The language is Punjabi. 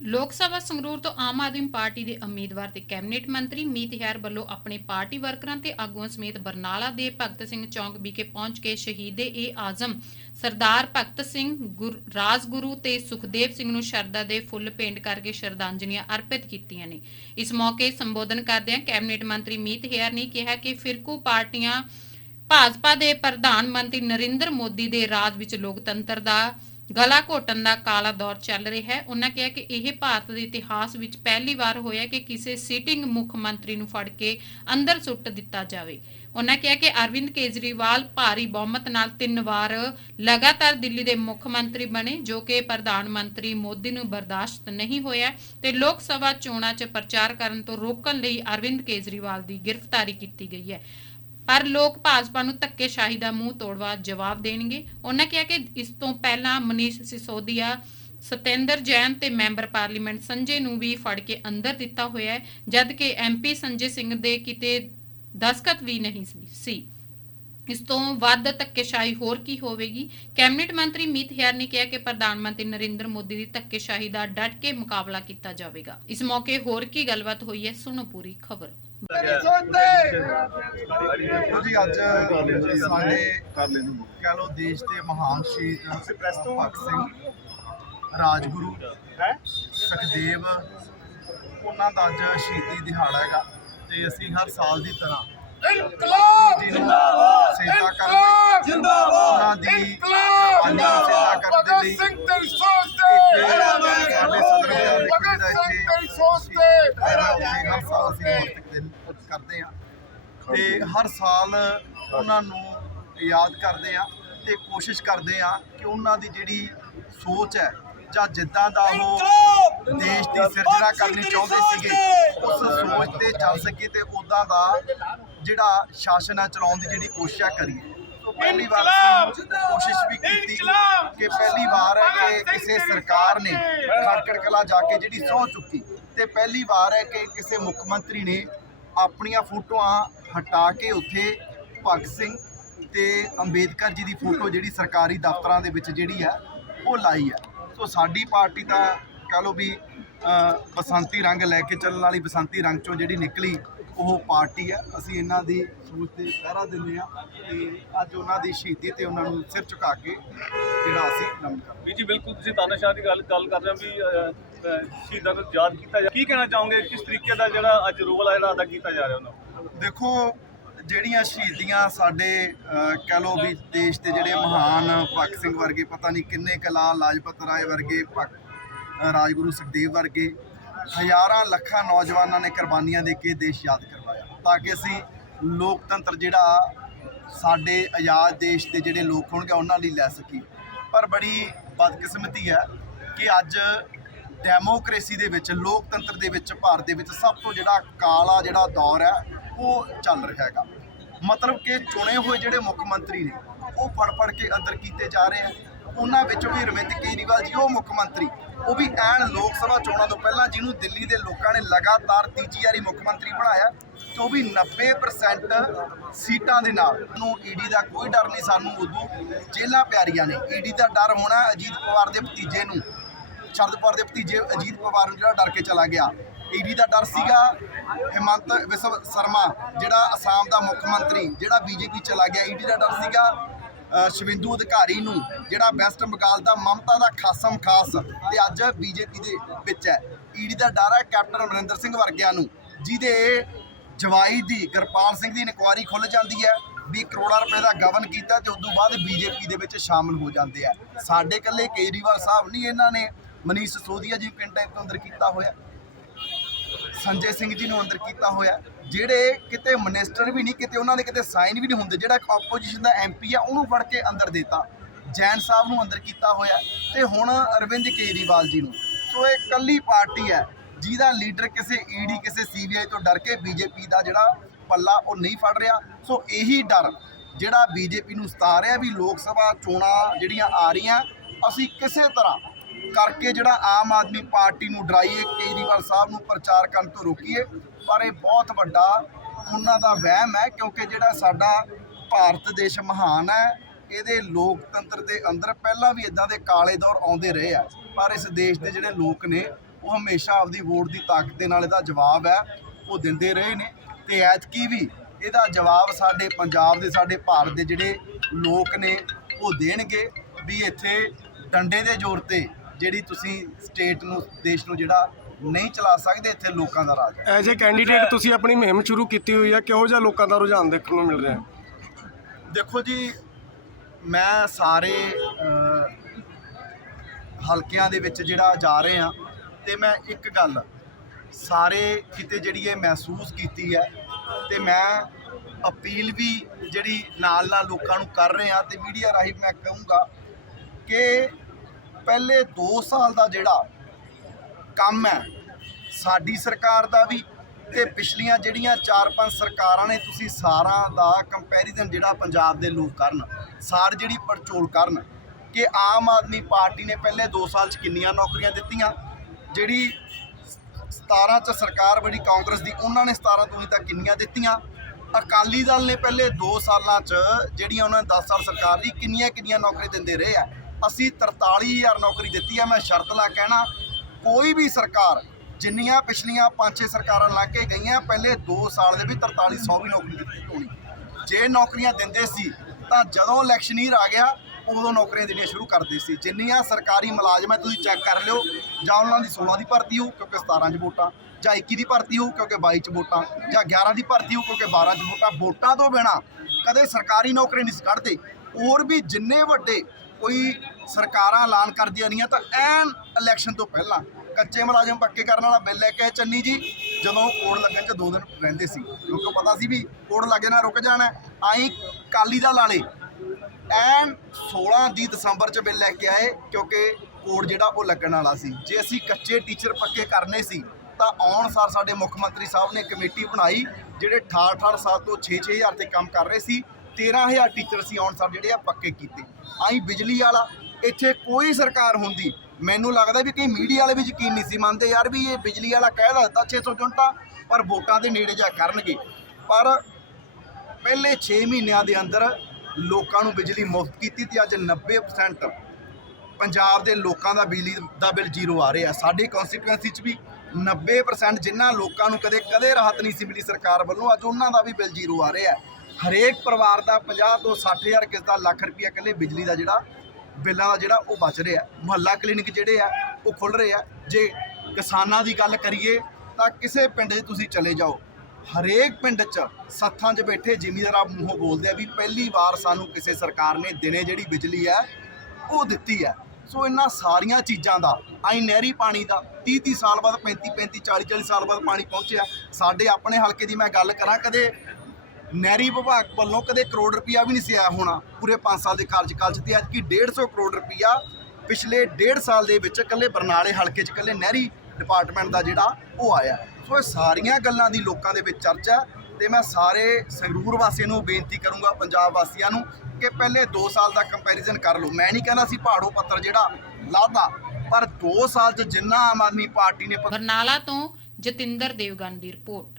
ਲੋਕ ਸਭਾ ਸੰਗਰੂਰ ਤੋਂ ਆਮ ਆਦਮੀ ਪਾਰਟੀ ਦੇ ਉਮੀਦਵਾਰ ਤੇ ਕੈਬਨਿਟ ਮੰਤਰੀ ਮੀਤ ਹੈਰ ਵੱਲੋਂ ਆਪਣੇ ਪਾਰਟੀ ਵਰਕਰਾਂ ਤੇ ਆਗੂਆਂ ਸਮੇਤ ਬਰਨਾਲਾ ਦੇ ਭਗਤ ਸਿੰਘ ਚੌਂਕ ਵਿਖੇ ਪਹੁੰਚ ਕੇ ਸ਼ਹੀਦੇ ਏ ਆਜ਼ਮ ਸਰਦਾਰ ਭਗਤ ਸਿੰਘ ਰਾਜਗੁਰੂ ਤੇ ਸੁਖਦੇਵ ਸਿੰਘ ਨੂੰ ਸ਼ਰਧਾ ਦੇ ਫੁੱਲ ਭੇਂਟ ਕਰਕੇ ਸ਼ਰਧਾਂਜਲੀਆਂ ਅਰਪਿਤ ਕੀਤੀਆਂ ਨੇ। ਇਸ ਮੌਕੇ ਸੰਬੋਧਨ ਕਰਦਿਆਂ ਕੈਬਨਿਟ ਮੰਤਰੀ ਮੀਤ ਹੈਰ ਨੇ ਕਿਹਾ ਕਿ ਫਿਰਕੂ ਪਾਰਟੀਆਂ ਭਾਜਪਾ ਦੇ ਪ੍ਰਧਾਨ ਮੰਤਰੀ ਨਰਿੰਦਰ ਮੋਦੀ ਦੇ ਰਾਜ ਵਿੱਚ ਲੋਕਤੰਤਰ ਦਾ ਗਲਾ ਘੋਟਣ ਦਾ ਕਾਲਾ ਦੌਰ ਚੱਲ ਰਿਹਾ ਹੈ। ਉਹਨਾਂ ਕਿਹਾ ਕਿ ਇਹ ਭਾਰਤ ਦੇ ਇਤਿਹਾਸ ਵਿੱਚ ਪਹਿਲੀ ਵਾਰ ਹੋਇਆ ਕਿ ਕਿਸੇ ਸਿਟਿੰਗ ਮੁੱਖ ਮੰਤਰੀ ਨੂੰ ਫੜ ਕੇ ਅੰਦਰ ਸੁੱਟ ਦਿੱਤਾ ਜਾਵੇ। ਉਹਨਾਂ ਕਿਹਾ ਕਿ ਅਰਵਿੰਦ ਕੇਜਰੀਵਾਲ ਭਾਰੀ ਬਹੁਮਤ ਨਾਲ ਤਿੰਨ ਵਾਰ ਲਗਾਤਾਰ ਦਿੱਲੀ ਦੇ ਮੁੱਖ ਮੰਤਰੀ ਬਣੇ, ਜੋ ਕਿ ਪ੍ਰਧਾਨ ਮੰਤਰੀ ਮੋਦੀ ਨੂੰ ਬਰਦਾਸ਼ਤ ਨਹੀਂ ਹੋਇਆ ਤੇ ਲੋਕ ਸਭਾ ਚੋਣਾਂ 'ਚ ਪ੍ਰਚਾਰ ਕਰਨ ਤੋਂ ਰੋਕਣ ਲਈ ਅਰਵਿੰਦ ਕੇਜਰੀਵਾਲ ਦੀ ਗ੍ਰਿਫਤਾਰੀ ਕੀਤੀ ਗਈ ਹੈ। ਪਰ ਲੋਕ ਭਾਜਪਾ ਨੂੰ ਧੱਕੇਸ਼ਾਹੀ ਦਾ ਮੂੰਹ ਤੋੜਵਾ ਜਵਾਬ ਦੇਣਗੇ। ਉਹਨਾਂ ਕਿਹਾ ਕਿ ਇਸ ਤੋਂ ਪਹਿਲਾਂ ਮਨੀਸ਼ ਸਿਸੋਦੀਆ, ਸਤੇਂਦਰ ਜੈਨ ਤੇ ਮੈਂਬਰ ਪਾਰਲੀਮੈਂਟ ਸੰਜੇ ਨੂੰ ਵੀ ਫੜ ਕੇ ਅੰਦਰ ਦਿੱਤਾ ਹੋਇਆ ਹੈ ਜਦ ਕਿ ਐਮਪੀ ਸੰਜੇ ਸਿੰਘ ਦੇ ਕਿਤੇ ਦਸਖਤ ਵੀ ਨਹੀਂ ਸੀ- ਇਸ ਤੋਂ ਵੱਧ ਧੱਕੇਸ਼ਾਹੀ ਹੋਰ ਕੀ ਹੋਵੇਗੀ? ਕੈਬਨਿਟ ਮੰਤਰੀ ਮੀਤ ਹੈਰ ਨੇ ਕਿਹਾ ਕਿ ਪ੍ਰਧਾਨ ਮੰਤਰੀ ਨਰਿੰਦਰ ਮੋਦੀ ਦੀ ਧੱਕੇਸ਼ਾਹੀ ਦਾ ਡਟ ਕੇ ਮੁਕਾਬਲਾ ਕੀਤਾ ਜਾਵੇਗਾ। ਇਸ ਮੌਕੇ ਹੋਰ ਕੀ ਗੱਲਬਾਤ ਹੋਈ ਹੈ, ਸੁਣੋ ਪੂਰੀ ਖਬਰ। ਜੀ ਅੱਜ ਸਾਡੇ ਕਹ ਲੋ ਦੇਸ਼ ਦੇ ਮਹਾਨ ਸ਼ਹੀਦ ਭਗਤ ਸਿੰਘ ਰਾਜਗੁਰੂ ਸੁਖਦੇਵ ਉਹਨਾਂ ਦਾ ਅੱਜ ਸ਼ਹੀਦੀ ਦਿਹਾੜਾ ਹੈਗਾ ਤੇ ਅਸੀਂ ਹਰ ਸਾਲ ਦੀ ਤਰ੍ਹਾਂ ਇਨਕਲਾਬ! ਜੀ ਨੂੰ ਸੇਵਾ ਲਈ ਜਿੰਦਾਬਾਦ ਇਨਕਲਾਬ! ਪੰਜ ਸੇਵਾ ਕਰਨ ਦੇ ਭਗਤ ਲਈ ਸਿੰਘ ਤੇਰੀ ਸੋਚ ਇੱਥੇ ਤੇ ਸਾਡੇ ਸਦਰ ਬਾਜ਼ਾਰ ਵਿੱਚ ਭਗਤ ਜਿਹੜਾ ਸਿੰਘ ਇੱਥੇ ਤੇਰੀ ਸੋਚ ਤੇ ਇਹਦਾ ਉੱਤੇ ਹਰ ਸਾਲ ਅਸੀਂ ਮੂਰਤਿਕ ਦਿਨ ਕਰਦੇ ਹਾਂ ਤੇ ਹਰ ਸਾਲ ਉਹਨਾਂ ਨੂੰ ਯਾਦ ਕਰਦੇ ਆ ਤੇ ਕੋਸ਼ਿਸ਼ ਕਰਦੇ ਆ ਕਿ ਉਹਨਾਂ ਦੀ ਜਿਹੜੀ ਸੋਚ ਹੈ ਜਾਂ ਜਿੱਦਾਂ ਦਾ ਉਹ ਦੇਸ਼ ਦੀ ਸਿਰਜਣਾ ਕਰਨੀ ਚਾਹੁੰਦੇ ਸੀਗੇ ਉਸ ਸੋਚ ਤੇ ਚੱਲ ਸਕੀ ਤੇ ਉਦਾਂ ਦਾ ਜਿਹੜਾ ਸ਼ਾਸਨ ਆ ਚਲਾਉਣ ਦੀ ਜਿਹੜੀ ਕੋਸ਼ਿਸ਼ ਕਰੀਏ। ਪਹਿਲੀ ਵਾਰ ਕੋਸ਼ਿਸ਼ ਵੀ ਕੀਤੀ ਕਿ ਪਹਿਲੀ ਵਾਰ ਹੈ ਕਿ ਕਿਸੇ ਸਰਕਾਰ ਨੇ ਖੜਕੜ ਕਲਾ ਜਾ ਕੇ ਜਿਹੜੀ ਸਹੁੰ ਚੁੱਕੀ ਤੇ ਪਹਿਲੀ ਵਾਰ ਹੈ ਕਿ ਕਿਸੇ ਮੁੱਖ ਮੰਤਰੀ ਨੇ ਆਪਣੀਆਂ ਫੋਟੋਆਂ ਹਟਾ ਕੇ ਉੱਥੇ ਭਗਤ ਸਿੰਘ ਤੇ ਅੰਬੇਦਕਰ ਜੀ ਦੀ ਫੋਟੋ ਜਿਹੜੀ ਸਰਕਾਰੀ ਦਫ਼ਤਰਾਂ ਦੇ ਵਿੱਚ ਜਿਹੜੀ ਹੈ ਉਹ ਲਾਈ ਹੈ ਸੋ ਸਾਡੀ ਪਾਰਟੀ ਤਾਂ ਕਹ ਲਓ ਵੀ ਬਸੰਤੀ ਰੰਗ ਲੈ ਕੇ ਚੱਲਣ ਵਾਲੀ ਬਸੰਤੀ ਰੰਗ ਚੋਂ ਜਿਹੜੀ ਨਿਕਲੀ, ਉਹ ਪਾਰਟੀ ਹੈ ਅਸੀਂ ਇਹਨਾਂ ਦੀ ਸੋਚ ਤੇ ਪਹਿਰਾ ਦਿੰਦੇ ਆ ਤੇ ਅੱਜ ਉਹਨਾਂ ਦੀ ਸ਼ਹੀਦੀ ਤੇ ਉਹਨਾਂ ਨੂੰ ਸਿਰ ਝੁਕਾ ਕੇ ਜਿਹੜਾ ਅਸੀਂ ਨਮਨ ਕਰਦੇ ਵੀ ਜੀ, ਬਿਲਕੁਲ ਤੁਸੀਂ ਤਾਨਾਸ਼ਾਹ ਦੀ ਗੱਲ ਗੱਲ ਕਰ ਰਹੇ ਹੋ ਵੀ ਸ਼ਹੀਦਾਂ ਨੂੰ ਯਾਦ ਕੀਤਾ ਜਾ ਕੀ ਕਹਿਣਾ ਚਾਹੋਗੇ? ਕਿਸ ਤਰੀਕੇ ਦਾ ਜਿਹੜਾ ਅੱਜ ਰੋਲ ਆ ਜਿਹੜਾ ਅਦਾ ਕੀਤਾ ਜਾ ਰਿਹਾ ਉਹਨਾਂ ਨੂੰ? ਦੇਖੋ, ਜਿਹੜੀਆਂ ਸ਼ਹੀਦੀਆਂ ਸਾਡੇ ਕਹਿ ਲਓ ਵੀ ਦੇਸ਼ ਦੇ ਜਿਹੜੇ ਮਹਾਨ ਭਗਤ ਸਿੰਘ ਵਰਗੇ, ਪਤਾ ਨਹੀਂ ਕਿੰਨੇ ਕਲਾ ਲਾਜਪਤ ਰਾਏ ਵਰਗੇ, ਭਗਤ ਰਾਜਗੁਰੂ ਸੁਖਦੇਵ ਵਰਗੇ, ਹਜ਼ਾਰਾਂ ਲੱਖਾਂ ਨੌਜਵਾਨਾਂ ਨੇ ਕੁਰਬਾਨੀਆਂ ਦੇ ਕੇ ਦੇਸ਼ ਯਾਦ ਕਰਵਾਇਆ। ਤਾਂ ਕਿ ਅਸੀਂ ਲੋਕਤੰਤਰ ਜਿਹੜਾ ਸਾਡੇ ਆਜ਼ਾਦ ਦੇਸ਼ ਦੇ ਜਿਹੜੇ ਲੋਕ ਹੋਣਗੇ, ਉਹਨਾਂ ਲਈ ਲੈ ਸਕੀਏ। ਪਰ ਬੜੀ ਬਦਕਿਸਮਤੀ ਹੈ ਕਿ ਅੱਜ ਡੈਮੋਕ੍ਰੇਸੀ ਦੇ ਵਿੱਚ, ਲੋਕਤੰਤਰ ਦੇ ਵਿੱਚ, ਭਾਰਤ ਦੇ ਵਿੱਚ ਸਭ ਤੋਂ ਜਿਹੜਾ ਕਾਲਾ ਜਿਹੜਾ ਦੌਰ ਹੈ ਉਹ ਚੱਲ ਰਿਹਾ ਹੈਗਾ। ਮਤਲਬ ਕਿ ਚੁਣੇ ਹੋਏ ਜਿਹੜੇ ਮੁੱਖ ਮੰਤਰੀ ਨੇ, ਉਹ ਫੜ ਫੜ ਕੇ ਅੰਦਰ ਕੀਤੇ ਜਾ ਰਹੇ ਆ। ਉਹਨਾਂ ਵਿੱਚੋਂ ਵੀ ਅਰਵਿੰਦ ਕੇਜਰੀਵਾਲ ਜੀ, ਉਹ ਮੁੱਖ ਮੰਤਰੀ। ਉਹ ਵੀ ਐਨ ਲੋਕ ਸਭਾ ਚੋਣਾਂ ਤੋਂ ਪਹਿਲਾਂ ਜਿਹਨੂੰ ਦਿੱਲੀ ਦੇ ਲੋਕਾਂ ਨੇ ਲਗਾਤਾਰ ਤੀਜੀ ਵਾਰੀ ਮੁੱਖ ਮੰਤਰੀ ਬਣਾਇਆ, ਤੇ ਉਹ ਵੀ 90% ਸੀਟਾਂ ਦੇ ਨਾਲ। ਨੂੰ ਈਡੀ ਦਾ ਕੋਈ ਡਰ ਨਹੀਂ ਸਾਨੂੰ ਉਦੋਂ। ਜੇਲਾਂ ਪਿਆਰੀਆਂ ਨੇ। ਈਡੀ ਦਾ ਡਰ ਹੋਣਾ ਅਜੀਤ ਪਵਾਰ ਦੇ ਭਤੀਜੇ ਨੂੰ। ਸ਼ਰਦ ਪਵਾਰ ਦੇ ਭਤੀਜੇ ਅਜੀਤ ਪਵਾਰ ਨੂੰ ਜਿਹੜਾ ਡਰ ਕੇ ਚਲਾ ਗਿਆ। ਈਡੀ ਦਾ ਡਰ ਸੀਗਾ ਹਿਮੰਤ ਵਿਸਵ ਸ਼ਰਮਾ ਜਿਹੜਾ ਅਸਾਮ ਦਾ ਮੁੱਖ ਮੰਤਰੀ ਜਿਹੜਾ ਬੀਜੇਪੀ ਚਲਾ ਗਿਆ। ਈਡੀ ਦਾ ਡਰ ਸੀਗਾ ਅ, ਸ਼ਿਵਿੰਦੂ ਅਧਿਕਾਰੀ ਨੂੰ ਜਿਹੜਾ ਵੈਸਟ ਬੰਗਾਲ ਦਾ ਮਮਤਾ ਦਾ ਖਾਸਮ ਖਾਸ ਤੇ ਅੱਜ ਬੀਜੇਪੀ ਦੇ ਵਿੱਚ ਹੈ। ਈਡੀ ਦਾ ਡਰ ਹੈ ਕੈਪਟਨ ਅਮਰਿੰਦਰ ਸਿੰਘ ਵਰਗਿਆਂ ਨੂੰ ਜਿਹਦੇ ਜਵਾਈ ਦੀ ਕਿਰਪਾਲ ਸਿੰਘ ਦੀ ਇਨਕੁਆਰੀ ਖੁੱਲ ਜਾਂਦੀ ਹੈ ਵੀ ਕਰੋੜਾਂ ਰੁਪਏ ਦਾ ਗਵਨ ਕੀਤਾ ਤੇ ਤੋਂ ਬਾਅਦ ਬੀਜੇਪੀ ਦੇ ਵਿੱਚ ਸ਼ਾਮਲ ਹੋ ਜਾਂਦੇ ਆ। ਸਾਡੇ ਇਕੱਲੇ ਕੇਜਰੀਵਾਲ ਸਾਹਿਬ ਨਹੀਂ ਇਹਨਾਂ ਨੇ ਮਨੀਸ਼ ਸੋਧੀਆ ਜੀ ਪਿੰਡ ਕਿੰਟਾ ਤੋਂ ਅੰਦਰ ਕੀਤਾ ਹੋਇਆ। ਸੰਜੇ ਸਿੰਘ ਜੀ ਨੂੰ ਅੰਦਰ ਕੀਤਾ ਹੋਇਆ ਜਿਹੜੇ ਕਿਤੇ ਮਿਨਿਸਟਰ ਵੀ ਨਹੀਂ, ਕਿਤੇ ਉਹਨਾਂ ਦੇ ਕਿਤੇ ਸਾਈਨ ਵੀ ਨਹੀਂ ਹੁੰਦੇ, ਜਿਹੜਾ ਆਪੋਜੀਸ਼ਨ ਦਾ ਐਮਪੀ ਆ, ਉਹਨੂੰ ਫੜ ਕੇ ਅੰਦਰ ਦੇਤਾ। ਜੈਨ ਸਾਹਿਬ ਨੂੰ ਅੰਦਰ ਕੀਤਾ ਹੋਇਆ ਤੇ ਹੁਣ ਅਰਵਿੰਦ ਕੇਜਰੀਵਾਲ ਜੀ ਨੂੰ। ਸੋ ਇਹ ਕੱਲੀ ਪਾਰਟੀ ਹੈ, ਜਿਹਦਾ ਲੀਡਰ ਕਿਸੇ ਈਡੀ ਕਿਸੇ ਸੀਬੀਆਈ ਤੋਂ ਡਰ ਕੇ ਬੀਜੇਪੀ ਦਾ ਜਿਹੜਾ ਪੱਲਾ ਉਹ ਨਹੀਂ ਫੜ ਰਿਹਾ। ਸੋ ਇਹੀ ਡਰ ਜਿਹੜਾ ਬੀਜੇਪੀ ਨੂੰ ਸਤਾ ਰਿਹਾ ਵੀ ਲੋਕ ਸਭਾ ਚੋਣਾਂ ਜਿਹੜੀਆਂ ਆ ਰਹੀਆਂ, ਅਸੀਂ ਕਿਸੇ ਤਰ੍ਹਾਂ ਕਰਕੇ ਜਿਹੜਾ ਆਮ ਆਦਮੀ ਪਾਰਟੀ ਨੂੰ ਡਰਾਈਏ, ਕੇਜਰੀਵਾਲ ਸਾਹਿਬ ਨੂੰ ਪ੍ਰਚਾਰ ਕਰਨ ਤੋਂ ਰੋਕੀਏ, ਪਰ ਇਹ ਬਹੁਤ ਵੱਡਾ ਉਹਨਾਂ ਦਾ ਵਹਿਮ ਹੈ ਕਿਉਂਕਿ ਜਿਹੜਾ ਸਾਡਾ ਭਾਰਤ ਦੇਸ਼ ਮਹਾਨ ਹੈ, ਇਹਦੇ ਲੋਕਤੰਤਰ ਦੇ ਅੰਦਰ ਪਹਿਲਾਂ ਵੀ ਇਦਾਂ ਦੇ ਕਾਲੇ ਦੌਰ ਆਉਂਦੇ ਰਹੇ ਆ, ਪਰ ਇਸ ਦੇਸ਼ ਦੇ ਜਿਹੜੇ ਲੋਕ ਨੇ, ਉਹ ਹਮੇਸ਼ਾ ਆਪਦੀ ਵੋਟ ਦੀ ਤਾਕਤ ਦੇ ਨਾਲ ਇਹਦਾ ਜਵਾਬ ਹੈ, ਉਹ ਦਿੰਦੇ ਰਹੇ ਨੇ ਤੇ ਐਤਕੀ ਵੀ ਇਹਦਾ ਜਵਾਬ ਸਾਡੇ ਪੰਜਾਬ ਦੇ, ਸਾਡੇ ਭਾਰਤ ਦੇ ਜਿਹੜੇ ਲੋਕ ਨੇ, ਉਹ ਦੇਣਗੇ ਵੀ ਇੱਥੇ ਡੰਡੇ ਦੇ ਜ਼ੋਰ ਤੇ ਜਿਹੜੀ ਤੁਸੀਂ ਸਟੇਟ ਨੂੰ ਦੇਸ਼ ਨੂੰ ਜਿਹੜਾ ਨਹੀਂ ਚਲਾ ਸਕਦੇ ਇੱਥੇ ਲੋਕਾਂ ਦਾ ਰਾਜ ਹੈ। ਐਜ਼ ਏ ਕੈਂਡੀਡੇਟ ਤੁਸੀਂ ਆਪਣੀ ਮੁਹਿੰਮ ਸ਼ੁਰੂ ਕੀਤੀ ਹੋਈ ਹੈ ਕਿਹੋ ਜਿਹਾ ਲੋਕਾਂ ਦਾ ਰੁਝਾਨ ਦੇਖਣ ਨੂੰ ਮਿਲ ਰਿਹਾ? ਹੈ ਦੇਖੋ ਜੀ ਮੈਂ ਸਾਰੇ ਹਲਕਿਆਂ ਦੇ ਵਿੱਚ ਜਿਹੜਾ ਜਾ ਰਹੇ ਆ ਤੇ ਮੈਂ ਇੱਕ ਗੱਲ ਸਾਰੇ ਕਿਤੇ ਜਿਹੜੀ ਇਹ ਮਹਿਸੂਸ ਕੀਤੀ ਹੈ ਤੇ ਮੈਂ ਅਪੀਲ ਵੀ ਜਿਹੜੀ ਨਾਲ ਨਾਲ ਲੋਕਾਂ ਨੂੰ ਕਰ ਰਹੇ ਆ ਤੇ ਮੀਡੀਆ ਰਾਹੀਂ ਮੈਂ ਕਹੂੰਗਾ ਕਿ ਪਹਿਲੇ 2 ਸਾਲ ਦਾ ਜਿਹੜਾ ਕੰਮ ਹੈ, ਸਾਡੀ ਸਰਕਾਰ ਦਾ ਵੀ ਤੇ ਪਿਛਲੀਆਂ ਜਿਹੜੀਆਂ 4-5 ਸਰਕਾਰਾਂ ਨੇ ਤੁਸੀਂ ਸਾਰਾਂ ਦਾ ਕੰਪੈਰੀਜ਼ਨ ਜਿਹੜਾ ਪੰਜਾਬ ਦੇ ਲੋਕ ਕਰਨ, ਸਾਰ ਜਿਹੜੀ ਪੜਚੋਲ ਕਰਨ ਕਿ ਆਮ ਆਦਮੀ ਪਾਰਟੀ ਨੇ ਪਹਿਲੇ 2 ਸਾਲ 'ਚ ਕਿੰਨੀਆਂ ਨੌਕਰੀਆਂ ਦਿੱਤੀਆਂ, ਜਿਹੜੀ 17 'ਚ ਸਰਕਾਰ ਬੜੀ ਕਾਂਗਰਸ ਦੀ, ਉਹਨਾਂ ਨੇ 17 ਤੋਂ ਤੱਕ ਕਿੰਨੀਆਂ ਦਿੱਤੀਆਂ। ਅਕਾਲੀ ਦਲ ਨੇ ਪਹਿਲੇ 2 ਸਾਲਾਂ 'ਚ ਜਿਹੜੀਆਂ ਉਹਨਾਂ ਨੇ 10 ਸਾਲ ਸਰਕਾਰ ਲਈ ਕਿੰਨੀਆਂ ਕਿੰਨੀਆਂ ਨੌਕਰੀ ਦਿੰਦੇ ਰਹੇ ਆ। ਅਸੀਂ 43000 ਨੌਕਰੀ ਦਿੱਤੀ ਹੈ, ਮੈਂ ਸ਼ਰਤ ਲਾ ਕਹਿਣਾ ਕੋਈ ਵੀ ਸਰਕਾਰ, ਜਿੰਨੀਆਂ ਪਿਛਲੀਆਂ 5-6 ਸਰਕਾਰਾਂ ਲੰਘ ਕੇ ਗਈਆਂ, ਪਹਿਲੇ 2 ਸਾਲ ਦੇ ਵਿੱਚ 4300 ਵੀ ਨੌਕਰੀ ਦਿੱਤੀ ਹੋਣੀ। ਜੇ ਨੌਕਰੀਆਂ ਦਿੰਦੇ ਸੀ, ਤਾਂ ਜਦੋਂ ਇਲੈਕਸ਼ਨ ਹੀਰ ਆ ਗਿਆ, ਉਦੋਂ ਨੌਕਰੀਆਂ ਦੇਣੀਆਂ ਸ਼ੁਰੂ ਕਰਦੇ ਸੀ। ਜਿੰਨੀਆਂ ਸਰਕਾਰੀ ਮੁਲਾਜ਼ਮ ਹੈ ਤੁਸੀਂ ਚੈੱਕ ਕਰ ਲਿਓ, ਜਾਂ ਉਹਨਾਂ ਦੀ 16 ਦੀ ਭਰਤੀ ਹੋ ਕਿਉਂਕਿ 17 'ਚ ਵੋਟਾਂ, ਜਾਂ 21 ਦੀ ਭਰਤੀ ਹੋ ਕਿਉਂਕਿ 22 'ਚ ਵੋਟਾਂ, ਜਾਂ 11 ਦੀ ਭਰਤੀ ਹੋ ਕਿਉਂਕਿ 12 'ਚ ਵੋਟਾਂ ਵੋਟਾਂ ਤੋਂ ਬਿਨਾ ਕਦੇ ਸਰਕਾਰੀ ਨੌਕਰੀ ਨਹੀਂ ਸੀ ਕੱਢਦੇ। ਹੋਰ ਵੀ ਜਿੰਨੇ ਵੱਡੇ ਕੋਈ ਸਰਕਾਰਾਂ ਐਲਾਨ ਕਰਦੀਆਂ ਰਹੀਆਂ ਤਾਂ ਐਨ ਇਲੈਕਸ਼ਨ ਤੋਂ ਪਹਿਲਾਂ ਕੱਚੇ ਮੁਲਾਜ਼ਮ ਪੱਕੇ ਕਰਨ ਵਾਲਾ ਬਿੱਲ ਲੈ ਕੇ ਆਏ ਚੰਨੀ ਜੀ, ਜਦੋਂ ਕੋੜ ਲੱਗਣ 'ਚ ਦੋ ਦਿਨ ਰਹਿੰਦੇ ਸੀ। ਕਿਉਂਕਿ ਪਤਾ ਸੀ ਵੀ ਕੋੜ ਲੱਗੇ ਨਾ ਰੁਕ ਜਾਣਾ। ਆਈ ਕਾਲੀ ਦਾ ਲਾਲੇ ਐਨ 16 ਦੀ ਦਸੰਬਰ 'ਚ ਬਿੱਲ ਲੈ ਕੇ ਆਏ ਕਿਉਂਕਿ ਕੋਡ ਜਿਹੜਾ ਉਹ ਲੱਗਣ ਵਾਲਾ ਸੀ। ਜੇ ਅਸੀਂ ਕੱਚੇ ਟੀਚਰ ਪੱਕੇ ਕਰਨੇ ਸੀ, ਤਾਂ ਆਉਣ ਸਾਰ ਸਾਡੇ ਮੁੱਖ ਮੰਤਰੀ ਸਾਹਿਬ ਨੇ ਕਮੇਟੀ ਬਣਾਈ, ਜਿਹੜੇ 18 ਸਾਲ ਤੋਂ 6-6000 ਤੇ ਕੰਮ ਕਰ ਰਹੇ ਸੀ 13000 ਟੀਚਰ ਸੀ ਆਉਣ ਸਾਰ ਜਿਹੜੇ ਆ ਪੱਕੇ ਕੀਤੇ। ਆਈ ਬਿਜਲੀ ਵਾਲਾ, ਇੱਥੇ ਕੋਈ ਸਰਕਾਰ ਹੁੰਦੀ। ਮੈਨੂੰ ਲੱਗਦਾ ਵੀ ਕਈ ਮੀਡੀਆ ਵਾਲੇ ਵੀ ਯਕੀਨ ਨਹੀਂ ਸੀ ਮੰਨਦੇ ਯਾਰ ਵੀ ਇਹ ਬਿਜਲੀ ਵਾਲਾ ਕਹਿ ਦਿੱਤਾ 600 ਯੂਨਿਟਾਂ, ਪਰ ਵੋਟਾਂ ਦੇ ਨੇੜੇ ਜਾ ਕਰਨਗੇ। ਪਰ ਪਹਿਲੇ 6 ਮਹੀਨਿਆਂ ਦੇ ਅੰਦਰ ਲੋਕਾਂ ਨੂੰ ਬਿਜਲੀ ਮੁਫਤ ਕੀਤੀ ਤੇ ਅੱਜ 90% ਪੰਜਾਬ ਦੇ ਲੋਕਾਂ ਦਾ ਬਿਜਲੀ ਦਾ ਬਿੱਲ ਜ਼ੀਰੋ ਆ ਰਿਹਾ। ਸਾਡੀ ਕਨਸਟੀਟੂਐਂਸੀ 'ਚ ਵੀ 90% ਜਿਨ੍ਹਾਂ ਲੋਕਾਂ ਨੂੰ ਕਦੇ ਕਦੇ ਰਾਹਤ ਨਹੀਂ ਸੀ ਮਿਲੀ ਸਰਕਾਰ ਵੱਲੋਂ, ਅੱਜ ਉਹਨਾਂ ਦਾ ਵੀ ਬਿੱਲ ਜ਼ੀਰੋ ਆ ਰਿਹਾ। ਹਰੇਕ ਪਰਿਵਾਰ ਦਾ 50 ਤੋਂ 60000 ਕਿਸ ਦਾ ਲੱਖ ਰੁਪਇਆ ਇਕੱਲੇ ਬਿਜਲੀ ਦਾ ਜਿਹੜਾ ਬਿੱਲਾਂ ਦਾ ਜਿਹੜਾ ਉਹ ਬਚ ਰਿਹਾ। ਮੁਹੱਲਾ ਕਲੀਨਿਕ ਜਿਹੜੇ ਆ, ਉਹ ਖੁੱਲ ਰਹੇ ਆ। ਜੇ ਕਿਸਾਨਾਂ ਦੀ ਗੱਲ ਕਰੀਏ ਤਾਂ ਕਿਸੇ ਪਿੰਡ 'ਚ ਤੁਸੀਂ ਚਲੇ ਜਾਓ, ਹਰੇਕ ਪਿੰਡ 'ਚ ਸੱਥਾਂ 'ਚ ਬੈਠੇ ਜ਼ਿਮੀਂਦਾਰਾਂ ਮੂੰਹੋਂ ਬੋਲਦੇ ਆ ਵੀ ਪਹਿਲੀ ਵਾਰ ਸਾਨੂੰ ਕਿਸੇ ਸਰਕਾਰ ਨੇ ਦਿਨੇ ਜਿਹੜੀ ਬਿਜਲੀ ਹੈ, ਉਹ ਦਿੱਤੀ ਹੈ। ਸੋ ਇਹਨਾਂ ਸਾਰੀਆਂ ਚੀਜ਼ਾਂ ਦਾ, ਆਈ ਨਹਿਰੀ ਪਾਣੀ ਦਾ 30 30 ਸਾਲ ਬਾਅਦ 35 35 40 40 ਸਾਲ ਬਾਅਦ ਪਾਣੀ ਪਹੁੰਚਿਆ। ਸਾਡੇ ਆਪਣੇ ਹਲਕੇ ਦੀ ਮੈਂ ਗੱਲ ਕਰਾਂ, ਕਦੇ ਨਹਿਰੀ ਵਿਭਾਗ ਵੱਲੋਂ ਕਦੇ ਕਰੋੜ ਰੁਪਇਆ ਵੀ ਨਹੀਂ ਸੀ ਆਇਆ ਹੋਣਾ। ਪੂਰੇ 5 ਸਾਲ ਦੇ ਕਾਰਜਕਾਲ 'ਚ ਤੇ ਅੱਜ ਕੀ 150 ਕਰੋੜ ਰੁਪਇਆ ਪਿਛਲੇ 1.5 ਸਾਲ ਦੇ ਵਿੱਚ ਇਕੱਲੇ ਬਰਨਾਲੇ ਹਲਕੇ 'ਚ, ਇਕੱਲੇ ਨਹਿਰੀ ਡਿਪਾਰਟਮੈਂਟ ਦਾ ਜਿਹੜਾ ਉਹ ਆਇਆ। ਸੋ ਇਹ ਸਾਰੀਆਂ ਗੱਲਾਂ ਦੀ ਲੋਕਾਂ ਦੇ ਵਿੱਚ ਚਰਚਾ ਤੇ ਮੈਂ ਸਾਰੇ ਸੰਗਰੂਰ ਵਾਸੀਆਂ ਨੂੰ ਬੇਨਤੀ ਕਰੂੰਗਾ, ਪੰਜਾਬ ਵਾਸੀਆਂ ਨੂੰ ਕਿ ਪਹਿਲੇ 2 ਸਾਲ ਦਾ ਕੰਪੈਰੀਜ਼ਨ ਕਰ ਲਓ। ਮੈਂ ਨਹੀਂ ਕਹਿੰਦਾ ਸੀ ਪਹਾੜੋ ਪੱਤਰ ਜਿਹੜਾ ਲਾਦਾ, ਪਰ 2 ਸਾਲ 'ਚ ਜਿੰਨਾ ਆਮ ਆਦਮੀ ਪਾਰਟੀ ਨੇ ਬਰਨਾਲਾ ਤੋਂ ਜਤਿੰਦਰ ਦੇਵਗਨ ਦੀ ਰਿਪੋਰਟ।